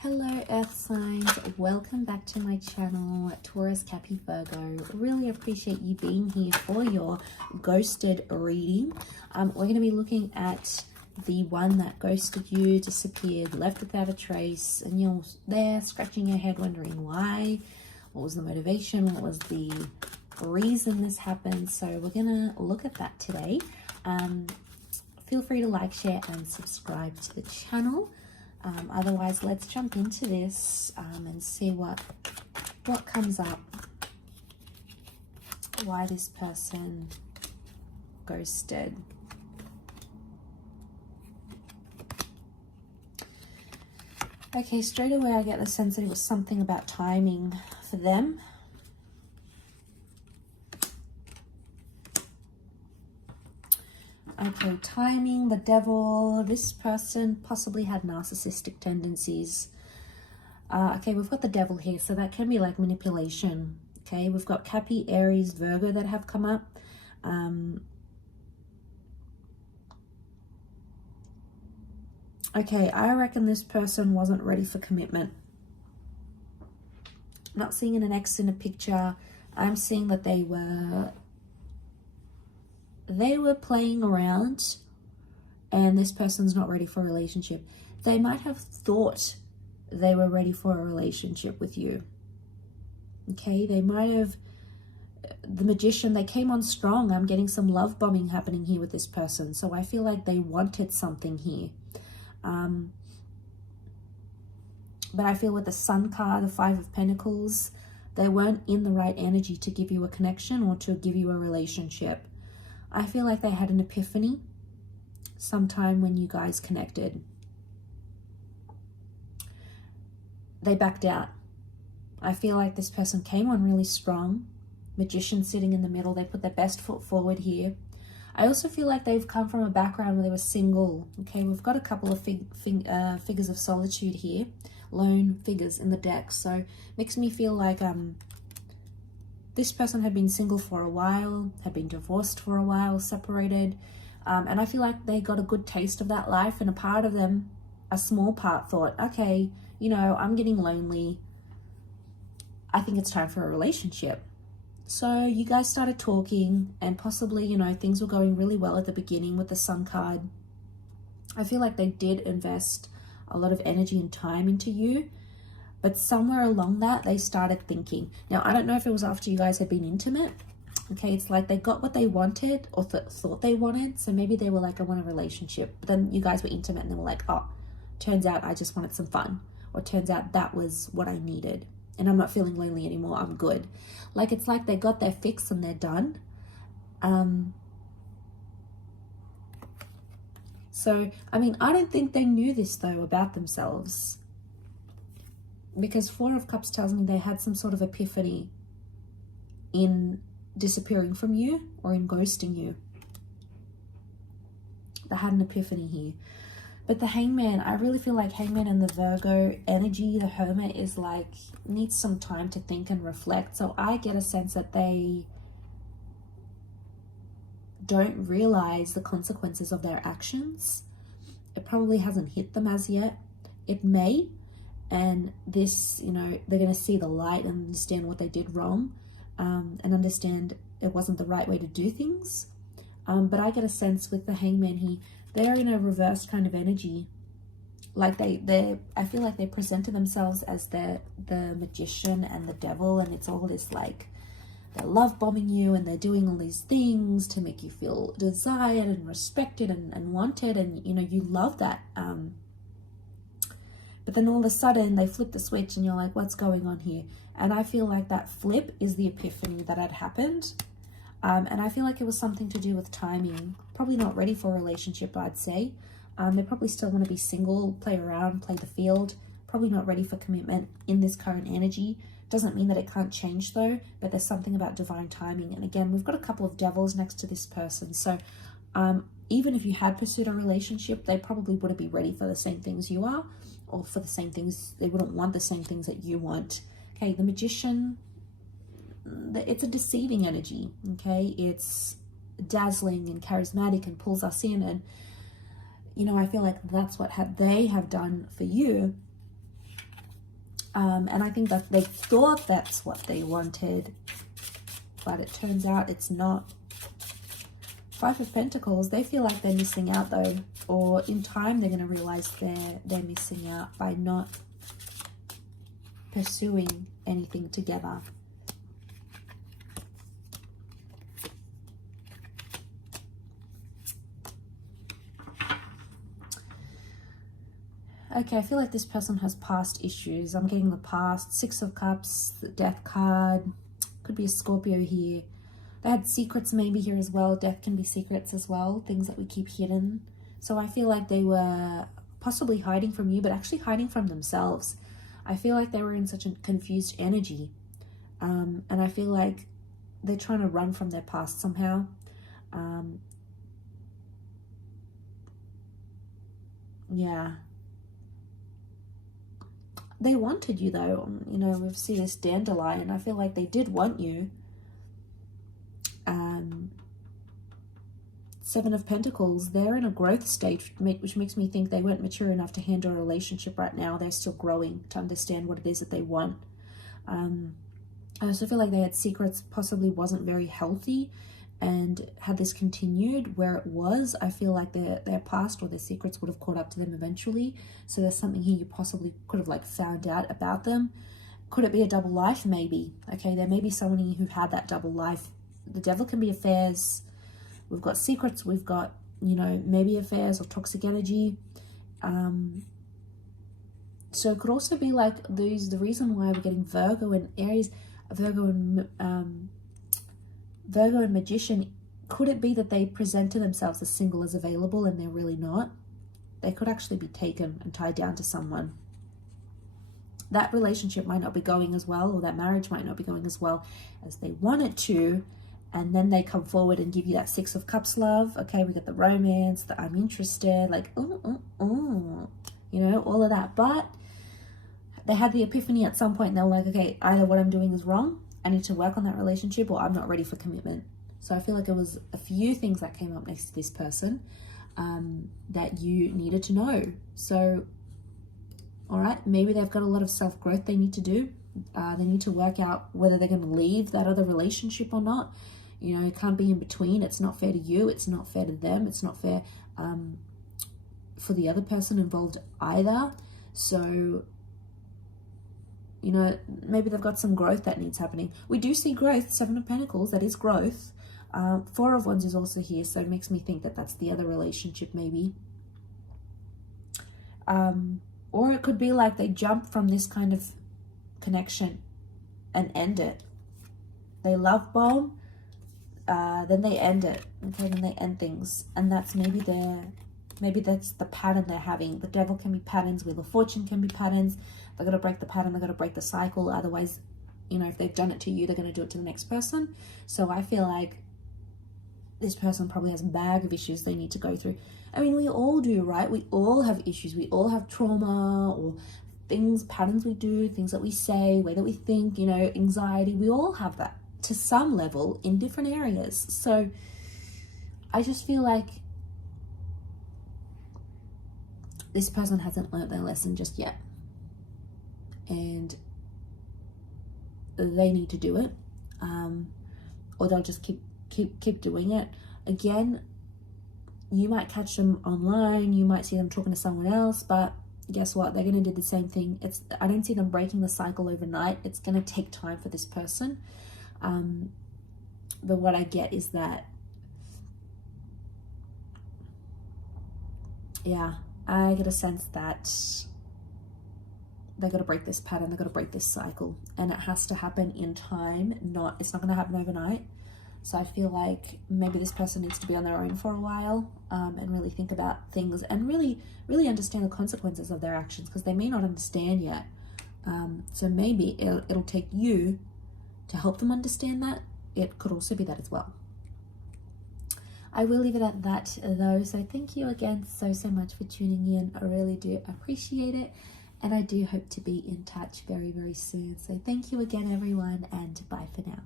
Hello Earth signs, welcome back to my channel, Taurus, Cappy, Virgo. Really appreciate you being here for your ghosted reading. We're going to be looking at the one that ghosted you, disappeared, left without a trace, and you're there scratching your head wondering why, what was the motivation, what was the reason this happened. So we're going to look at that today. Feel free to like, share, and subscribe to the channel. Otherwise, let's jump into this and see what comes up, why this person ghosted. Okay, straight away I get the sense that it was something about timing for them. Okay, timing, the devil. This person possibly had narcissistic tendencies. Okay, we've got the devil here, so that can be like manipulation. Okay, we've got Cappy, Aries, Virgo that have come up. Okay, I reckon this person wasn't ready for commitment. I'm not seeing an ex in a picture. I'm seeing that they were playing around and this person's not ready for a relationship. They might have thought they were ready for a relationship with you. Okay, they might have, the Magician, they came on strong. I'm getting some love bombing happening here with this person. So I feel like they wanted something here. But I feel with the Sun card, the Five of Pentacles, they weren't in the right energy to give you a connection or to give you a relationship. I feel like they had an epiphany sometime when you guys connected. They backed out. I feel like this person came on really strong. Magician sitting in the middle. They put their best foot forward here. I also feel like they've come from a background where they were single. Okay, we've got a couple of figures of solitude here. Lone figures in the deck. So makes me feel like this person had been single for a while, had been divorced for a while, separated. And I feel like they got a good taste of that life. And a part of them, a small part, thought, okay, you know, I'm getting lonely. I think it's time for a relationship. So you guys started talking and possibly, you know, things were going really well at the beginning with the Sun card. I feel like they did invest a lot of energy and time into you. But somewhere along that, they started thinking. Now, I don't know if it was after you guys had been intimate. Okay, it's like they got what they wanted or thought they wanted. So maybe they were like, I want a relationship. But then you guys were intimate and they were like, oh, turns out I just wanted some fun. Or turns out that was what I needed. And I'm not feeling lonely anymore. I'm good. Like, it's like they got their fix and they're done. So, I mean, I don't think they knew this, though, about themselves. Because Four of Cups tells me they had some sort of epiphany in disappearing from you or in ghosting you. They had an epiphany here. But the Hangman, I really feel like Hangman and the Virgo energy, the Hermit, is like, needs some time to think and reflect. So I get a sense that they don't realize the consequences of their actions. It probably hasn't hit them as yet. It may. And this, you know, they're going to see the light and understand what they did wrong, and understand it wasn't the right way to do things. But I get a sense with the Hangman, they're in a reversed kind of energy. Like I feel like they presented themselves as the Magician and the Devil, and it's all this like, they're love bombing you and they're doing all these things to make you feel desired and respected and wanted, and you know, you love that. But then all of a sudden they flip the switch and you're like, what's going on here? And I feel like that flip is the epiphany that had happened. And I feel like it was something to do with timing. Probably not ready for a relationship, I'd say. They probably still want to be single, play around, play the field. Probably not ready for commitment in this current energy. Doesn't mean that it can't change though, but there's something about divine timing. And again, we've got a couple of devils next to this person. So even if you had pursued a relationship, they probably wouldn't be ready for the same things you are, or for the same things, they wouldn't want the same things that you want. Okay, the Magician, it's a deceiving energy, okay? It's dazzling and charismatic and pulls us in, and you know, I feel like that's what they have done for you. And I think that they thought that's what they wanted, but it turns out it's not. Five of Pentacles, they feel like they're missing out though, or in time they're going to realize they're missing out by not pursuing anything together. Okay, I feel like this person has past issues. I'm getting the past. Six of Cups, the Death card. Could be a Scorpio here. They had secrets maybe here as well. Death can be secrets as well. Things that we keep hidden. So I feel like they were possibly hiding from you, but actually hiding from themselves. I feel like they were in such a confused energy. And I feel like they're trying to run from their past somehow. Yeah. They wanted you though. You know, we see this dandelion. I feel like they did want you. Seven of Pentacles, they're in a growth stage, which makes me think they weren't mature enough to handle a relationship right now. They're still growing to understand what it is that they want. I also feel like they had secrets, possibly wasn't very healthy, and had this continued where it was, I feel like their past or their secrets would have caught up to them eventually. So there's something here you possibly could have like found out about them. Could it be a double life? Maybe. Okay, there may be someone here who had that double life. The Devil can be affairs. We've got secrets. We've got, you know, maybe affairs or toxic energy. So it could also be like the reason why we're getting Virgo and Aries, Virgo and Magician. Could it be that they present to themselves as single as available and they're really not? They could actually be taken and tied down to someone. That relationship might not be going as well, or that marriage might not be going as well as they want it to. And then they come forward and give you that Six of Cups love. Okay, we got the romance, the I'm interested, like, you know, all of that. But they had the epiphany at some point and they're like, okay, either what I'm doing is wrong, I need to work on that relationship, or I'm not ready for commitment. So I feel like it was a few things that came up next to this person that you needed to know. So, all right, maybe they've got a lot of self-growth they need to do. They need to work out whether they're going to leave that other relationship or not. You know, it can't be in between. It's not fair to you. It's not fair to them. It's not fair for the other person involved either. So, you know, maybe they've got some growth that needs happening. We do see growth. Seven of Pentacles, that is growth. Four of Wands is also here, so it makes me think that that's the other relationship maybe. Or it could be like they jump from this kind of connection and end it. They love bomb, then they end it. Okay, then they end things, and that's maybe that's the pattern they're having. The Devil can be patterns. Wheel of Fortune can be patterns. They're gonna break the pattern. They're gonna break the cycle. Otherwise, you know, if they've done it to you, they're gonna do it to the next person. So I feel like this person probably has a bag of issues they need to go through. I mean, we all do, right? We all have issues. We all have trauma or things, patterns we do, things that we say, way that we think, you know, anxiety. We all have that to some level in different areas. So I just feel like this person hasn't learned their lesson just yet. And they need to do it. Or they'll just keep doing it. Again, you might catch them online, you might see them talking to someone else, but guess what? They're going to do the same thing. I don't see them breaking the cycle overnight. It's going to take time for this person. But what I get is that, yeah, I get a sense that they're going to break this pattern. They're going to break this cycle, and it has to happen in time. It's not going to happen overnight. So I feel like maybe this person needs to be on their own for a while, and really think about things and really understand the consequences of their actions, because they may not understand yet. So maybe it'll take you to help them understand that. It could also be that as well. I will leave it at that though. So thank you again so much for tuning in. I really do appreciate it. And I do hope to be in touch very, very soon. So thank you again, everyone, and bye for now.